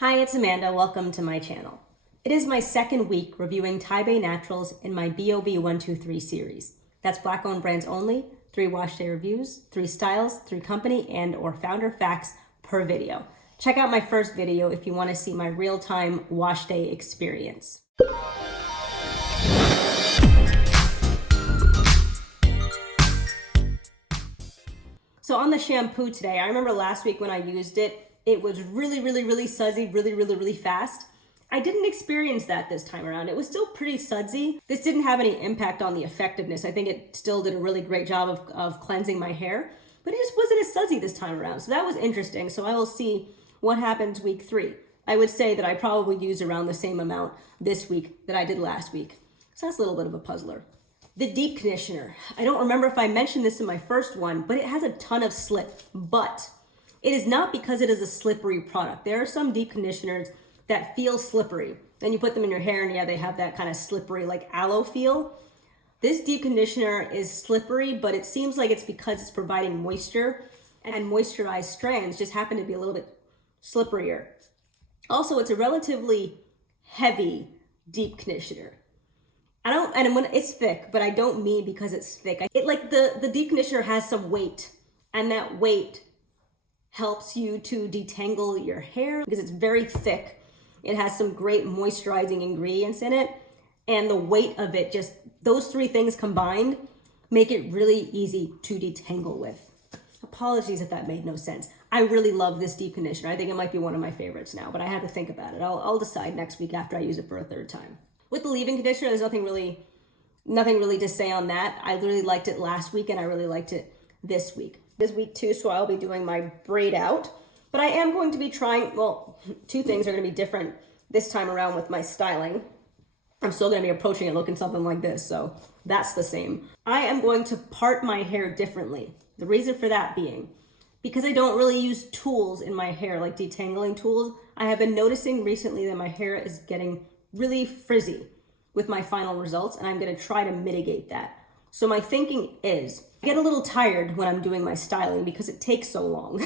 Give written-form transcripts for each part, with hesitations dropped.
Hi, it's Amanda. Welcome to my channel. It is my second week reviewing Tiba Naturals in my BoB123 series. That's Black-owned brands only, 3 wash day reviews, 3 styles, 3 company and or founder facts per video. Check out my first video if you want to see my real-time wash day experience. So on the shampoo today, I remember last week when I used it, it was really sudsy, really fast. I didn't experience that this time around. It was still pretty sudsy. This didn't have any impact on the effectiveness. I think it still did a really great job of cleansing my hair, but it just wasn't as sudsy this time around. So that was interesting. So I will see what happens week 3. I would say that I probably used around the same amount this week that I did last week. So that's a little bit of a puzzler. The deep conditioner. I don't remember if I mentioned this in my first one, but it has a ton of slip, but it is not because it is a slippery product. There are some deep conditioners that feel slippery. Then you put them in your hair and yeah, they have that kind of slippery like aloe feel. This deep conditioner is slippery, but it seems like it's because it's providing moisture, and moisturized strands just happen to be a little bit slipperier. Also, it's a relatively heavy deep conditioner. And when it's thick, but I don't mean because it's thick. The deep conditioner has some weight, and that weight helps you to detangle your hair because it's very thick. It has some great moisturizing ingredients in it, and the weight of it, just those 3 things combined make it really easy to detangle with. Apologies if that made no sense. I really love this deep conditioner. I think it might be one of my favorites now, but I had to think about it. I'll decide next week after I use it for a 3rd time. With the leave-in conditioner, there's nothing really to say on that. I really liked it last week and I really liked it this week. This week too, so I'll be doing my braid out, but I am going to be trying, well, 2 things are going to be different this time around with my styling. I'm still going to be approaching it looking something like this, so that's the same. I am going to part my hair differently. The reason for that being, because I don't really use tools in my hair, like detangling tools, I have been noticing recently that my hair is getting really frizzy with my final results, and I'm going to try to mitigate that. So my thinking is, I get a little tired when I'm doing my styling because it takes so long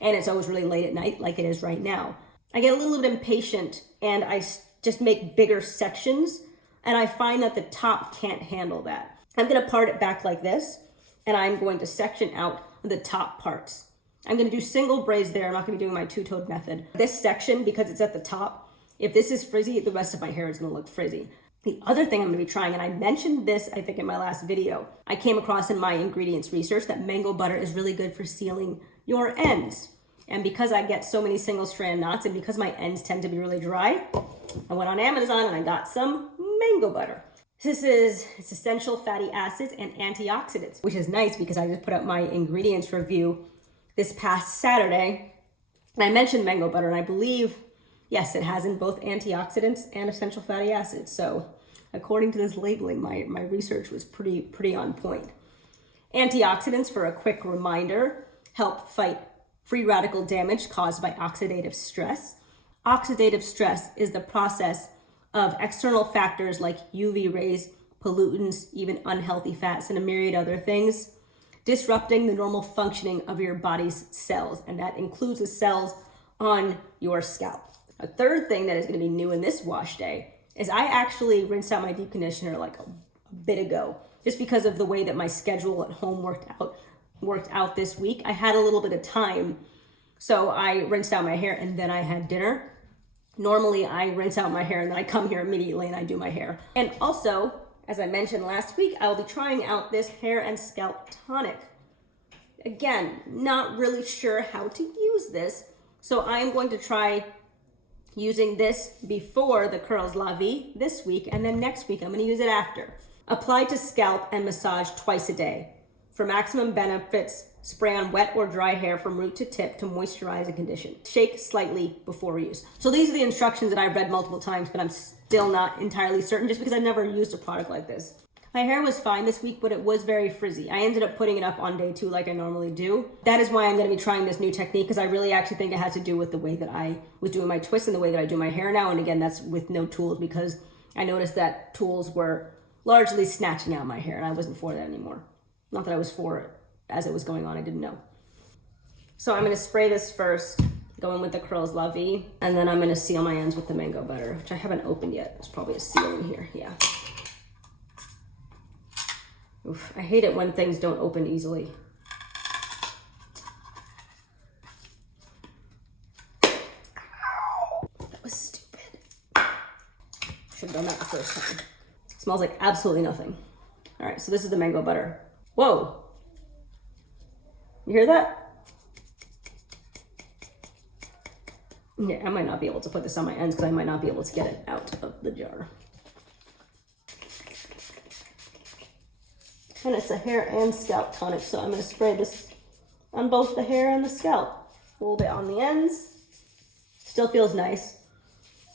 and it's always really late at night like it is right now. I get a little bit impatient and I just make bigger sections, and I find that the top can't handle that. I'm going to part it back like this, and I'm going to section out the top parts. I'm going to do single braids there. I'm not going to be doing my 2-toed method. This section, because it's at the top, if this is frizzy, the rest of my hair is going to look frizzy. The other thing I'm going to be trying, and I mentioned this, I think, in my last video, I came across in my ingredients research that mango butter is really good for sealing your ends. And because I get so many single strand knots and because my ends tend to be really dry, I went on Amazon and I got some mango butter. It's essential fatty acids and antioxidants, which is nice because I just put up my ingredients review this past Saturday. And I mentioned mango butter, and I believe, yes, it has in both antioxidants and essential fatty acids. So according to this labeling, my research was pretty on point. Antioxidants, for a quick reminder, help fight free radical damage caused by oxidative stress. Oxidative stress is the process of external factors like UV rays, pollutants, even unhealthy fats, and a myriad other things, disrupting the normal functioning of your body's cells, and that includes the cells on your scalp. A 3rd thing that is going to be new in this wash day is I actually rinsed out my deep conditioner like a bit ago, just because of the way that my schedule at home worked out this week. I had a little bit of time, so I rinsed out my hair and then I had dinner. Normally I rinse out my hair and then I come here immediately and I do my hair. And also, as I mentioned last week, I will be trying out this hair and scalp tonic. Again, not really sure how to use this, so I am going to try using this before the Curls La Vie this week, and then next week I'm going to use it after. Apply to scalp and massage twice a day. For maximum benefits, spray on wet or dry hair from root to tip to moisturize and condition. Shake slightly before use. So these are the instructions that I've read multiple times, but I'm still not entirely certain just because I've never used a product like this. My hair was fine this week, but it was very frizzy. I ended up putting it up on day 2 like I normally do. That is why I'm going to be trying this new technique, because I really actually think it has to do with the way that I was doing my twists and the way that I do my hair now. And again, that's with no tools, because I noticed that tools were largely snatching out my hair and I wasn't for that anymore. Not that I was for it as it was going on, I didn't know. So I'm going to spray this first Going with the Curls La Vie. And then I'm gonna seal my ends with the mango butter, which I haven't opened yet. There's probably a seal in here, yeah. Oof, I hate it when things don't open easily. That was stupid. Should have done that the first time. Smells like absolutely nothing. All right, so this is the mango butter. Whoa. You hear that? Yeah, I might not be able to put this on my ends because I might not be able to get it out of the jar. And it's a hair and scalp tonic, so I'm going to spray this on both the hair and the scalp. A little bit on the ends. Still feels nice.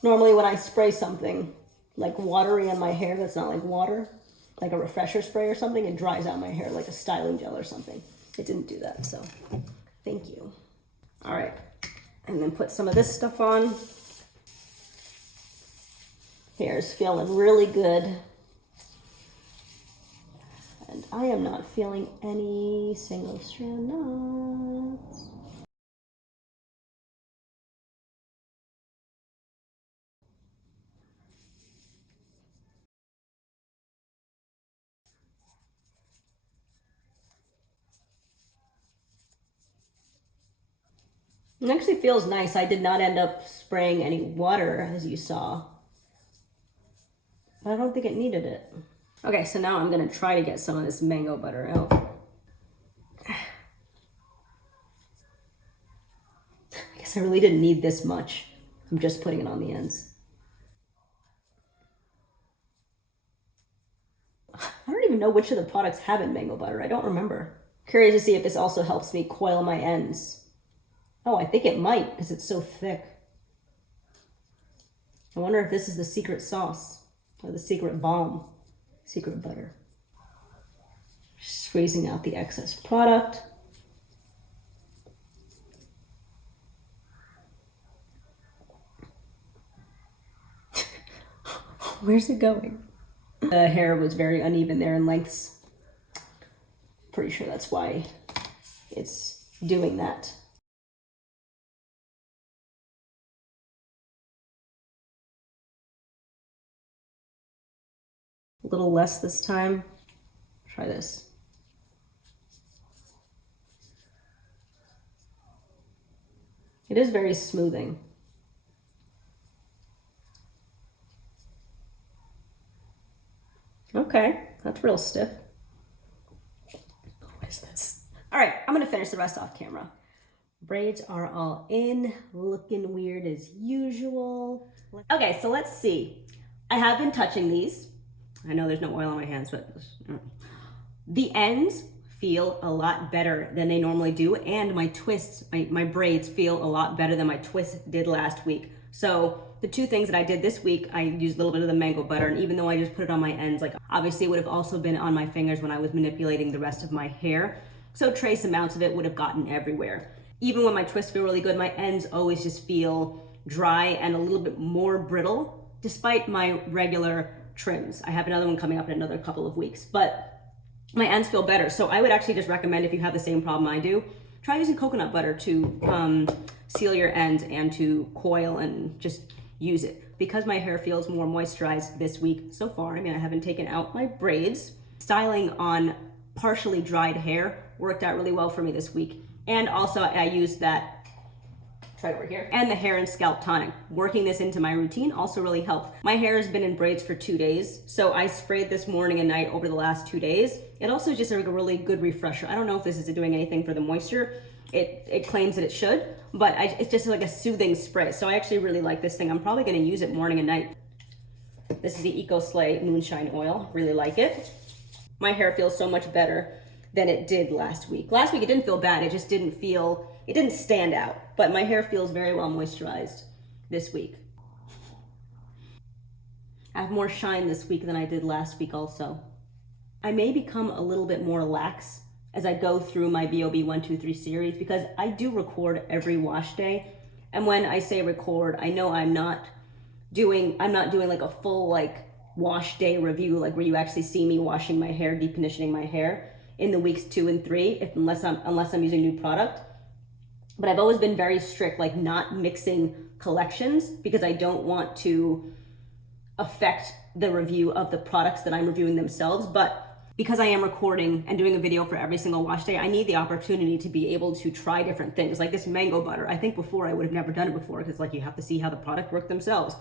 Normally when I spray something like watery on my hair that's not like water, like a refresher spray or something, it dries out my hair like a styling gel or something. It didn't do that, so thank you. All right. And then put some of this stuff on. Hair's feeling really good. And I am not feeling any single strand knots. It actually feels nice. I did not end up spraying any water, as you saw. But I don't think it needed it. Okay, so now I'm gonna try to get some of this mango butter out. I guess I really didn't need this much. I'm just putting it on the ends. I don't even know which of the products have in mango butter. I don't remember. Curious to see if this also helps me coil my ends. Oh, I think it might because it's so thick. I wonder if this is the secret sauce or the secret balm, secret butter. Squeezing out the excess product. Where's it going? The hair was very uneven there in lengths. Pretty sure that's why it's doing that. A little less this time. Try this. It is very smoothing. Okay, that's real stiff. What is this? All right, I'm gonna finish the rest off camera. Braids are all in, looking weird as usual. Okay, so let's see. I have been touching these. I know there's no oil on my hands, but the ends feel a lot better than they normally do, and my twists, my braids feel a lot better than my twists did last week. So the two things that I did this week, I used a little bit of the mango butter, and even though I just put it on my ends, like obviously it would have also been on my fingers when I was manipulating the rest of my hair. So trace amounts of it would have gotten everywhere. Even when my twists feel really good, my ends always just feel dry and a little bit more brittle, despite my regular trims. I have another one coming up in another couple of weeks, but my ends feel better. So I would actually just recommend, if you have the same problem I do, try using coconut butter to seal your ends and to coil and just use it. Because my hair feels more moisturized this week so far, I mean, I haven't taken out my braids. Styling on partially dried hair worked out really well for me this week. And also I used that, try over here, and the hair and scalp tonic. Working this into my routine also really helped. My hair has been in braids for 2 days, so I sprayed this morning and night over the last 2 days. It also just like a really good refresher. I don't know if this is doing anything for the moisture. It claims that it should, but it's just like a soothing spray. So I actually really like this thing. I'm probably gonna use it morning and night. This is the Eco Slay Moonshine Oil. Really like it. My hair feels so much better than it did last week. Last week it didn't feel bad. It just didn't feel, it didn't stand out, but my hair feels very well moisturized this week. I have more shine this week than I did last week also. I may become a little bit more lax as I go through my BoB123 series because I do record every wash day. And when I say record, I know I'm not doing like a full like wash day review, like where you actually see me washing my hair, deep conditioning my hair in the weeks 2 and 3, unless I'm using new product. but I've always been very strict, like not mixing collections, because I don't want to affect the review of the products that I'm reviewing themselves. But because I am recording and doing a video for every single wash day, I need the opportunity to be able to try different things. Like this mango butter, I think before I would have never done it before, because like you have to see how the product worked themselves.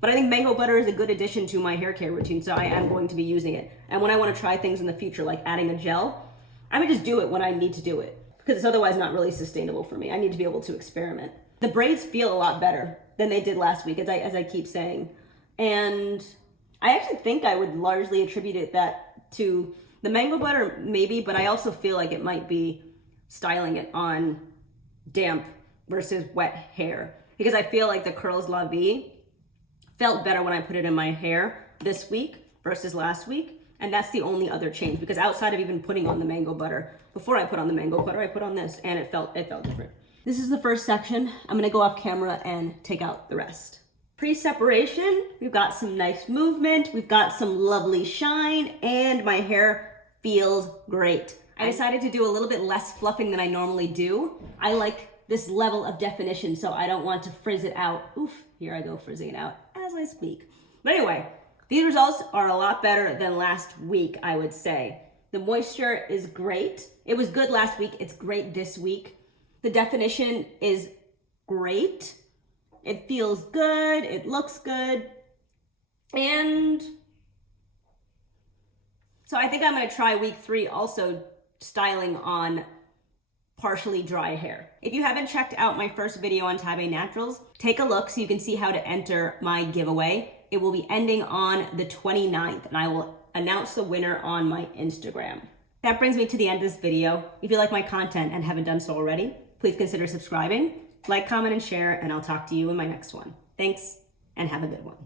But I think mango butter is a good addition to my hair care routine, so I am going to be using it. And when I want to try things in the future, like adding a gel, I'm gonna just do it when I need to do it, because it's otherwise not really sustainable for me. I need to be able to experiment. The braids feel a lot better than they did last week, as I keep saying. And I actually think I would largely attribute that to the mango butter, maybe, but I also feel like it might be styling it on damp versus wet hair, because I feel like the Curls La Vie felt better when I put it in my hair this week versus last week. And that's the only other change, because outside of even putting on the mango butter, before I put on the mango butter, I put on this and it felt different. This is the first section. I'm gonna go off camera and take out the rest. Pre-separation, we've got some nice movement, we've got some lovely shine, and my hair feels great. I decided to do a little bit less fluffing than I normally do. I like this level of definition, so I don't want to frizz it out. Oof, here I go frizzing it out as I speak. But anyway, these results are a lot better than last week, I would say. The moisture is great. It was good last week, it's great this week. The definition is great. It feels good, it looks good, and so I think I'm gonna try week 3 also styling on partially dry hair. If you haven't checked out my first video on Tiba Naturals, take a look so you can see how to enter my giveaway. It will be ending on the 29th, and I will announce the winner on my Instagram. That brings me to the end of this video. If you like my content and haven't done so already, please consider subscribing. Like, comment, and share, and I'll talk to you in my next one. Thanks, and have a good one.